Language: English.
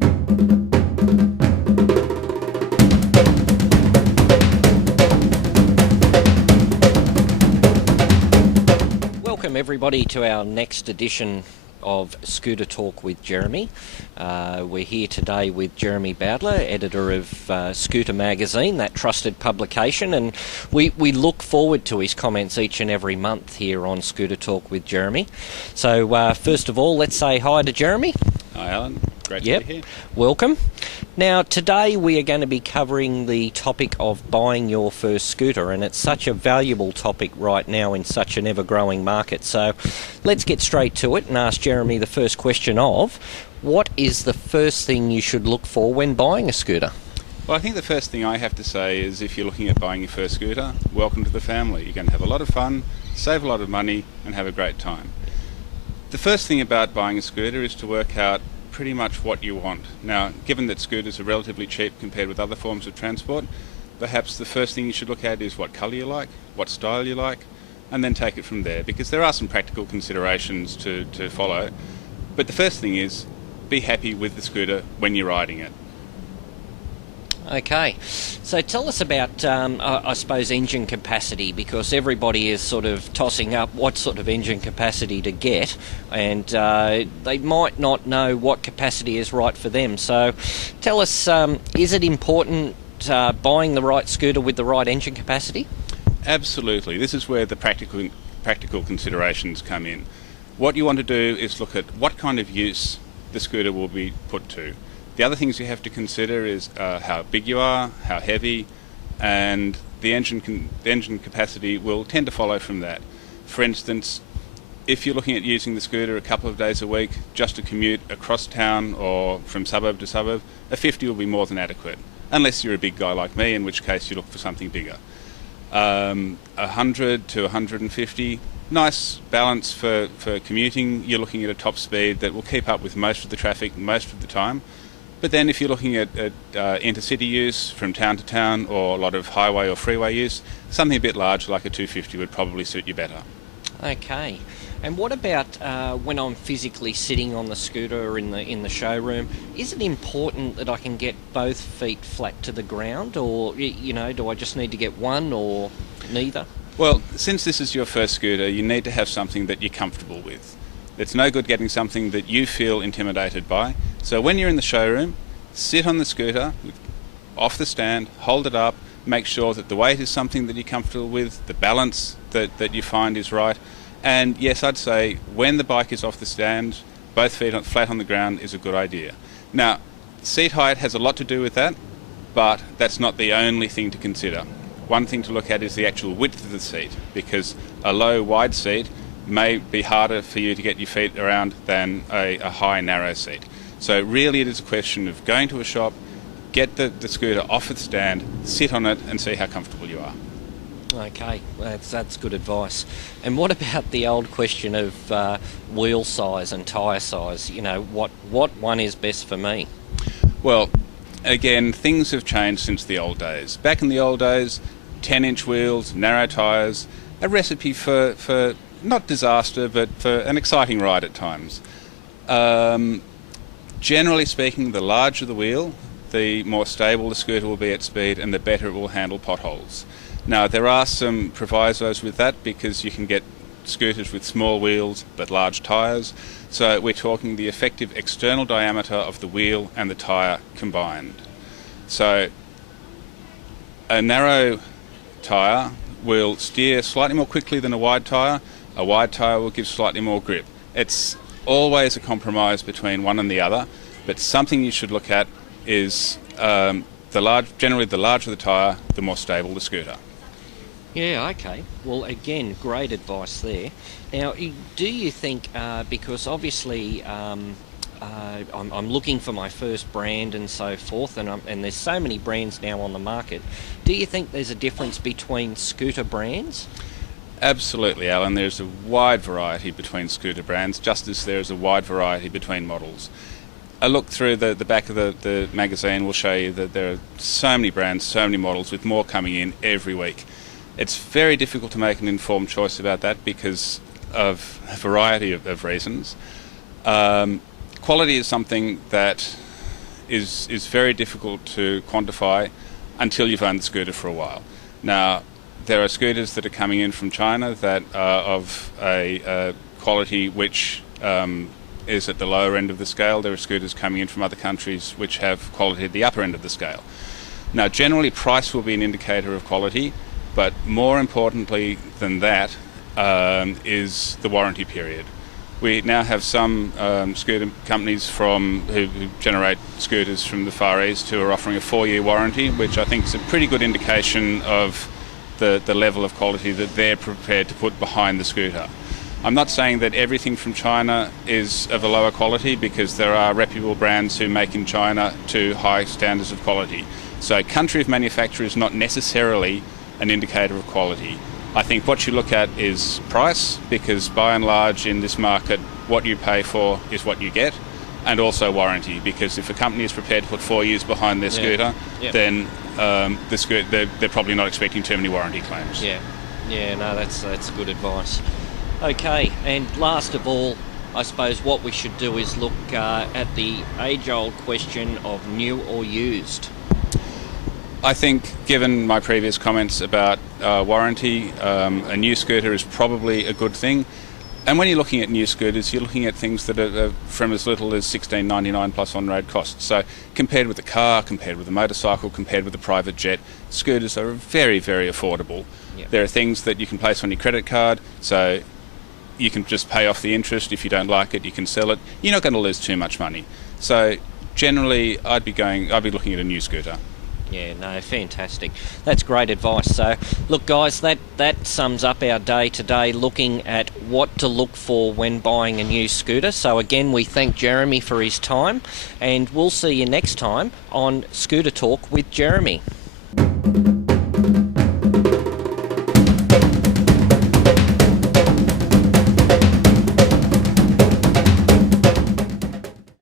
Welcome everybody to our next edition of Scooter Talk with Jeremy. We're here today with Jeremy Bowdler, editor of Scooter Magazine, that trusted publication, and we look forward to his comments each and every month here on Scooter Talk with Jeremy. So first of all, let's say hi to Jeremy. Hi Alan, great to be here. Welcome. Now today we are going to be covering the topic of buying your first scooter, and it's such a valuable topic right now in such an ever-growing market. So let's get straight to it and ask Jeremy the first question of, what is the first thing you should look for when buying a scooter? Well, I think the first thing I have to say is if you're looking at buying your first scooter, welcome to the family. You're going to have a lot of fun, save a lot of money and have a great time. The first thing about buying a scooter is to work out pretty much what you want. Now, given that scooters are relatively cheap compared with other forms of transport, perhaps the first thing you should look at is what colour you like, what style you like, and then take it from there, because there are some practical considerations to follow. But the first thing is, be happy with the scooter when you're riding it. Okay, so tell us about, I suppose, engine capacity, because everybody is sort of tossing up what sort of engine capacity to get, and they might not know what capacity is right for them. So tell us, is it important buying the right scooter with the right engine capacity? Absolutely. This is where the practical considerations come in. What you want to do is look at what kind of use the scooter will be put to. The other things you have to consider is how big you are, how heavy, and the engine capacity will tend to follow from that. For instance, if you're looking at using the scooter a couple of days a week just to commute across town or from suburb to suburb, a 50 will be more than adequate, unless you're a big guy like me, in which case you look for something bigger. 100 to 150, nice balance for commuting. You're looking at a top speed that will keep up with most of the traffic most of the time. But then if you're looking at intercity use from town to town, or a lot of highway or freeway use, something a bit large like a 250 would probably suit you better. Okay, and what about when I'm physically sitting on the scooter in the showroom? Is it important that I can get both feet flat to the ground, or do I just need to get one or neither? Well, since this is your first scooter, you need to have something that you're comfortable with. It's no good getting something that you feel intimidated by. So when you're in the showroom, sit on the scooter, off the stand, hold it up, make sure that the weight is something that you're comfortable with, the balance that you find is right. And yes, I'd say when the bike is off the stand, both feet flat on the ground is a good idea. Now, seat height has a lot to do with that, but that's not the only thing to consider. One thing to look at is the actual width of the seat, because a low, wide seat may be harder for you to get your feet around than a high, narrow seat. So really it is a question of going to a shop, get the scooter off the stand, sit on it and see how comfortable you are. Okay, that's good advice. And what about the old question of wheel size and tyre size? What one is best for me? Well, again, things have changed since the old days. Back in the old days, 10-inch wheels, narrow tyres, a recipe for not disaster, but for an exciting ride at times. Generally speaking, the larger the wheel, the more stable the scooter will be at speed and the better it will handle potholes. Now, there are some provisos with that, because you can get scooters with small wheels but large tyres. So we're talking the effective external diameter of the wheel and the tyre combined. So a narrow tyre will steer slightly more quickly than a wide tyre. A wide tyre will give slightly more grip. It's always a compromise between one and the other, but something you should look at is generally the larger the tyre, the more stable the scooter. Yeah, okay. Well, again, great advice there. Now, do you think, because obviously I'm looking for my first brand and so forth, and there's so many brands now on the market, do you think there's a difference between scooter brands? Absolutely, Alan. There's a wide variety between scooter brands, just as there's a wide variety between models. A look through the back of the magazine will show you that there are so many brands, so many models, with more coming in every week. It's very difficult to make an informed choice about that because of a variety of reasons. Quality is something that is very difficult to quantify until you've owned the scooter for a while. Now, there are scooters that are coming in from China that are of a quality which is at the lower end of the scale. There are scooters coming in from other countries which have quality at the upper end of the scale. Now, generally, price will be an indicator of quality, but more importantly than that is the warranty period. We now have some scooter companies who generate scooters from the Far East who are offering a 4-year warranty, which I think is a pretty good indication of the level of quality that they're prepared to put behind the scooter. I'm not saying that everything from China is of a lower quality, because there are reputable brands who make in China to high standards of quality. So country of manufacture is not necessarily an indicator of quality. I think what you look at is price, because by and large in this market what you pay for is what you get, and also warranty, because if a company is prepared to put 4 years behind their scooter, then they're probably not expecting too many warranty claims. No, that's good advice. Okay, and last of all, I suppose what we should do is look at the age-old question of new or used. I think, given my previous comments about warranty, a new scooter is probably a good thing. And when you're looking at new scooters, you're looking at things that are from as little as $16.99 plus on-road costs. So compared with a car, compared with a motorcycle, compared with a private jet, scooters are very, very affordable. There are things that you can place on your credit card, so you can just pay off the interest. If you don't like it, you can sell it. You're not going to lose too much money. So generally, I'd be looking at a new scooter. Yeah, no, fantastic. That's great advice. So, look, guys, that sums up our day today, looking at what to look for when buying a new scooter. So, again, we thank Jeremy for his time, and we'll see you next time on Scooter Talk with Jeremy.